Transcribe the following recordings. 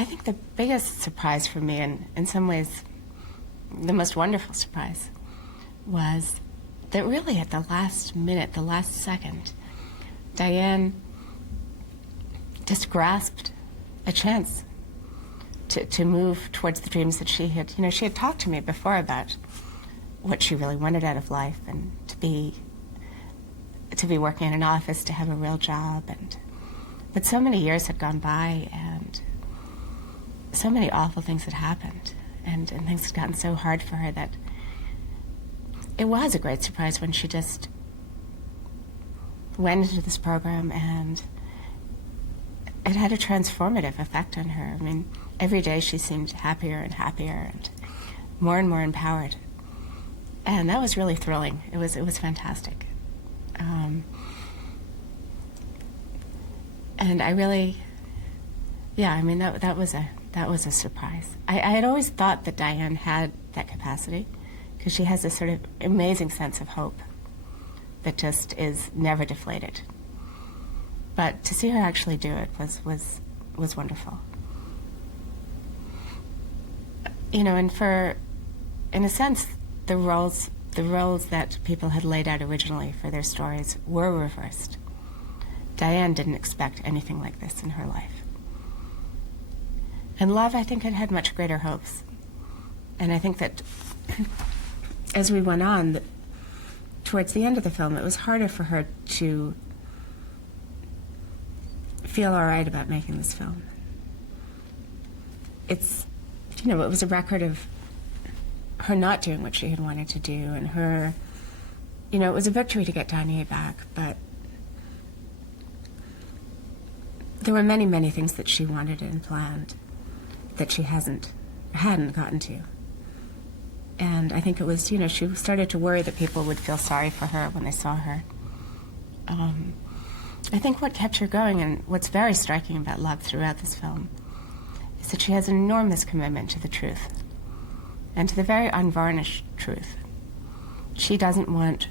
I think the biggest surprise for me, and in some ways the most wonderful surprise, was that really at the last minute, the last second, Diane just grasped a chance to move towards the dreams that she had, she had talked to me before about what she really wanted out of life, and to be working in an office, to have a real job, but so many years had gone by, and so many awful things had happened, and things had gotten so hard for her that it was a great surprise when she just went into this program, and it had a transformative effect on her. I mean, every day she seemed happier and happier and more empowered. And that was really thrilling. It was fantastic. And I really, that was a surprise. I had always thought that Diane had that capacity, because she has this sort of amazing sense of hope that just is never deflated. But to see her actually do it was wonderful. And in a sense, the roles that people had laid out originally for their stories were reversed. Diane didn't expect anything like this in her life. And Love, I think, had much greater hopes. And I think that as we went on, towards the end of the film, it was harder for her to feel all right about making this film. It was a record of her not doing what she had wanted to do, and her, it was a victory to get Diane back, but there were many things that she wanted and planned that she hadn't gotten to. And I think it was, she started to worry that people would feel sorry for her when they saw her. I think what kept her going, and what's very striking about Love throughout this film, is that she has an enormous commitment to the truth, and to the very unvarnished truth. She doesn't want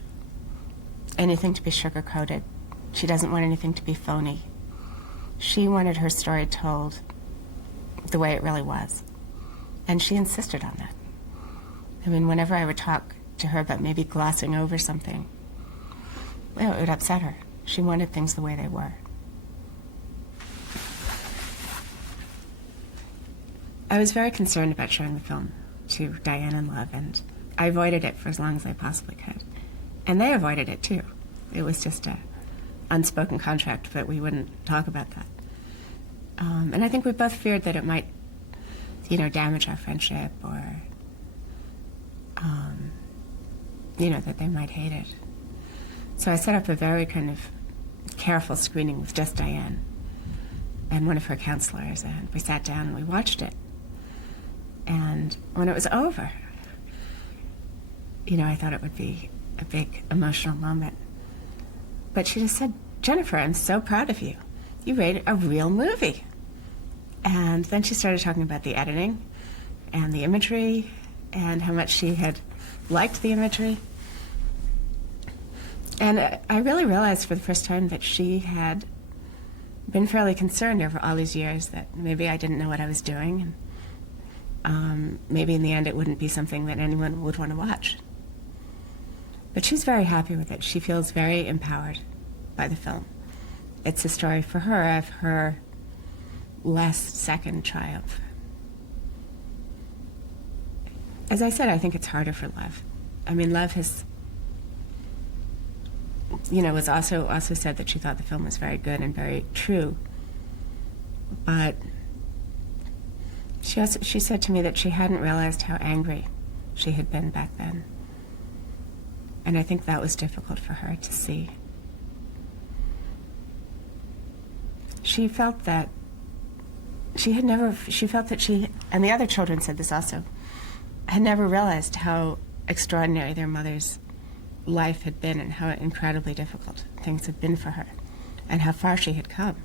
anything to be sugar-coated. She doesn't want anything to be phony. She wanted her story told the way it really was, and she insisted on that. I mean, whenever I would talk to her about maybe glossing over something, it would upset her. She wanted things the way they were. I was very concerned about showing the film to Diane and Love, and I avoided it for as long as I possibly could. And they avoided it too. It was just an unspoken contract, but we wouldn't talk about that. And I think we both feared that it might, damage our friendship, or, that they might hate it. So I set up a very kind of careful screening with just Diane and one of her counselors, and we sat down and we watched it. And when it was over, I thought it would be a big emotional moment. But she just said, "Jennifer, I'm so proud of you. You made a real movie." And then she started talking about the editing and the imagery and how much she had liked the imagery. And I really realized for the first time that she had been fairly concerned over all these years that maybe I didn't know what I was doing, and maybe in the end it wouldn't be something that anyone would want to watch. But she's very happy with it. She feels very empowered by the film. It's a story for her of her last second triumph. As I said, I think it's harder for Love. I mean, Love has, was also said that she thought the film was very good and very true. But she said to me that she hadn't realized how angry she had been back then. And I think that was difficult for her to see. She felt that she, and the other children said this also, had never realized how extraordinary their mother's life had been, and how incredibly difficult things had been for her, and how far she had come.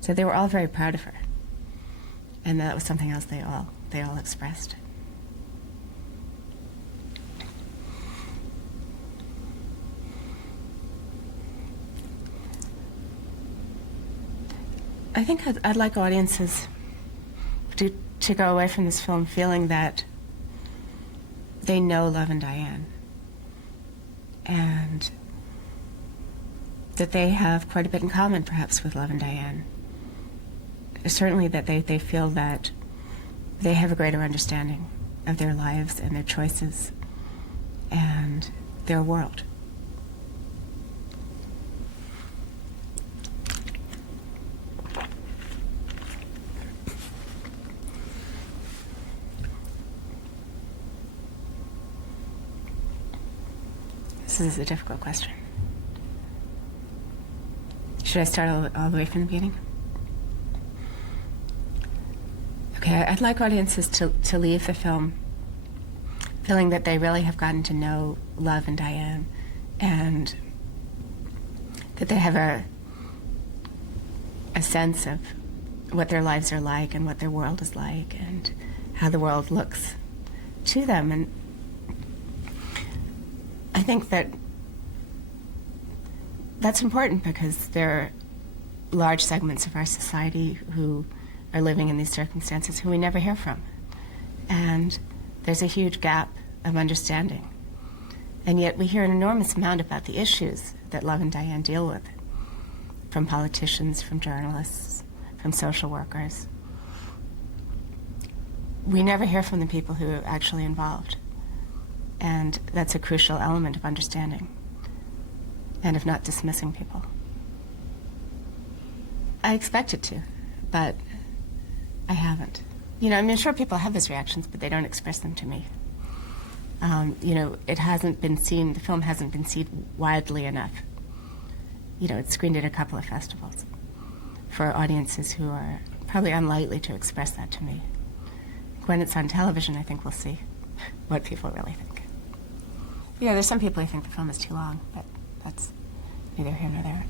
So they were all very proud of her. And that was something else they all expressed. I think I'd like audiences to go away from this film feeling that they know Love and Diane, and that they have quite a bit in common, perhaps, with Love and Diane. Certainly that they feel that they have a greater understanding of their lives and their choices and their world. This is a difficult question. Should I start all the way from the beginning? Okay, I'd like audiences to leave the film feeling that they really have gotten to know Love and Diane, and that they have a sense of what their lives are like and what their world is like and how the world looks to them. And I think that that's important because there are large segments of our society who are living in these circumstances who we never hear from. And there's a huge gap of understanding. And yet we hear an enormous amount about the issues that Love and Diane deal with, from politicians, from journalists, from social workers. We never hear from the people who are actually involved. And that's a crucial element of understanding and of not dismissing people. I expected to, but I haven't. You know, I mean, sure, people have those reactions, but they don't express them to me. You know, it hasn't been seen, the film hasn't been seen widely enough. You know, it's screened at a couple of festivals for audiences who are probably unlikely to express that to me. When it's on television, I think we'll see what people really think. You know, there's some people who think the film is too long, but that's neither here nor there.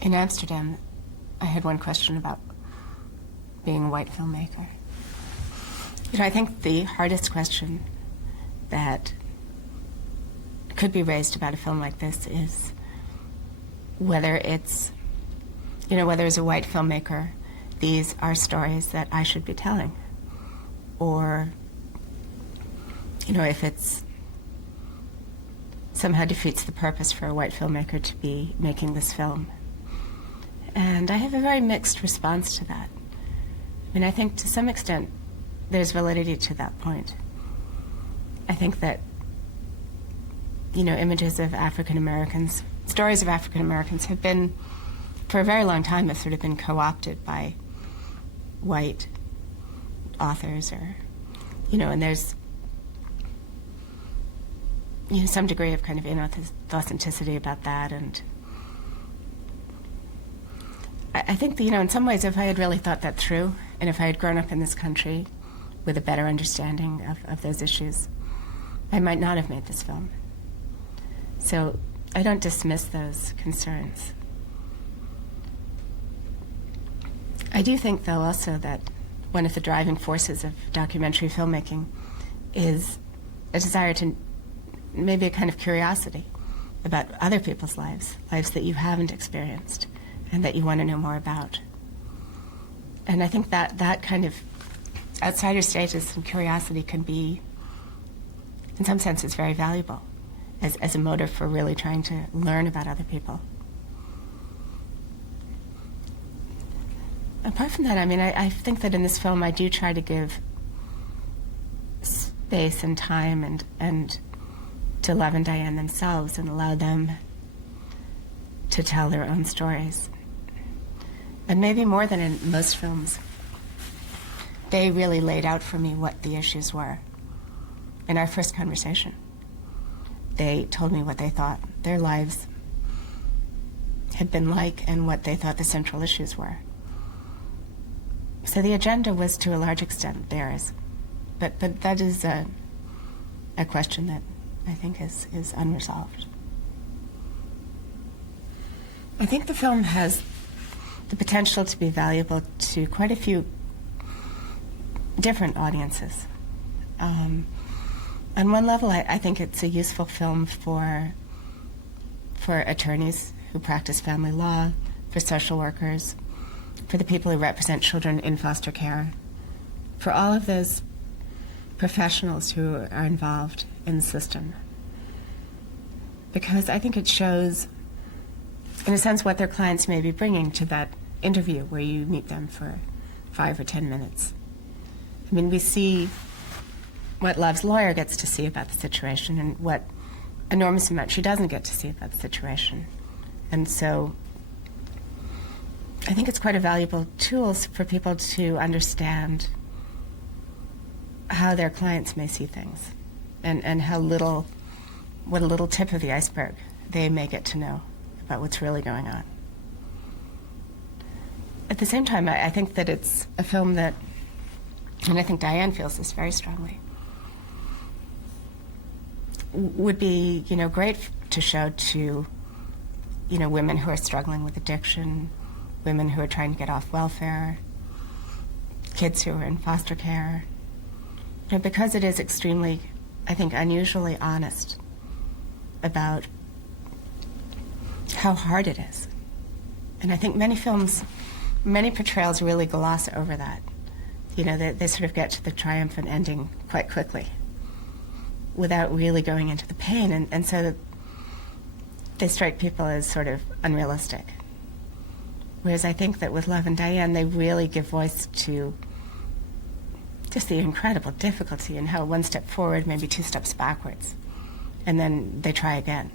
In Amsterdam, I had one question about being a white filmmaker. You know, I think the hardest question that could be raised about a film like this is whether it's, you know, whether as a white filmmaker, these are stories that I should be telling, or, you know, if it's somehow defeats the purpose for a white filmmaker to be making this film. And I have a very mixed response to that. I mean, I think to some extent there's validity to that point. I think that, you know, images of African Americans, stories of African Americans have been, for a very long time, have sort of been co-opted by white authors, or, you know, and there's, you know, some degree of kind of inauthenticity about that. And I think that, you know, in some ways, if I had really thought that through, and if I had grown up in this country with a better understanding of those issues, I might not have made this film. So I don't dismiss those concerns. I do think, though, also that one of the driving forces of documentary filmmaking is a desire to, maybe a kind of curiosity about other people's lives, lives that you haven't experienced and that you want to know more about. And I think that that kind of outsider status and curiosity can be, in some senses, very valuable as a motive for really trying to learn about other people. Apart from that, I mean, I think that in this film I do try to give space and time and to Love and Diane themselves and allow them to tell their own stories. And maybe more than in most films, they really laid out for me what the issues were. In our first conversation, they told me what they thought their lives had been like and what they thought the central issues were. So the agenda was, to a large extent, theirs. But that is a question that I think is unresolved. I think the film has the potential to be valuable to quite a few different audiences. On one level, I think it's a useful film for attorneys who practice family law, for social workers, for the people who represent children in foster care, for all of those professionals who are involved in the system. Because I think it shows, in a sense, what their clients may be bringing to that interview where you meet them for 5 or 10 minutes. I mean, we see what Love's lawyer gets to see about the situation and what enormous amount she doesn't get to see about the situation. And so I think it's quite a valuable tool for people to understand how their clients may see things and how little, what a little tip of the iceberg they may get to know about what's really going on. At the same time, I think that it's a film that, and I think Diane feels this very strongly, would be, great to show to, women who are struggling with addiction, women who are trying to get off welfare, kids who are in foster care, because it is extremely, I think, unusually honest about how hard it is. And I think many films, many portrayals really gloss over that. They sort of get to the triumphant ending quite quickly without really going into the pain, and so they strike people as sort of unrealistic. Whereas I think that with Love and Diane, they really give voice to just the incredible difficulty in how one step forward, maybe 2 steps backwards, and then they try again.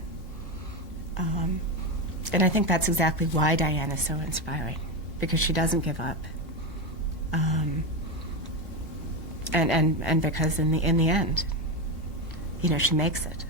And I think that's exactly why Diane is so inspiring, because she doesn't give up, and because in the end, she makes it.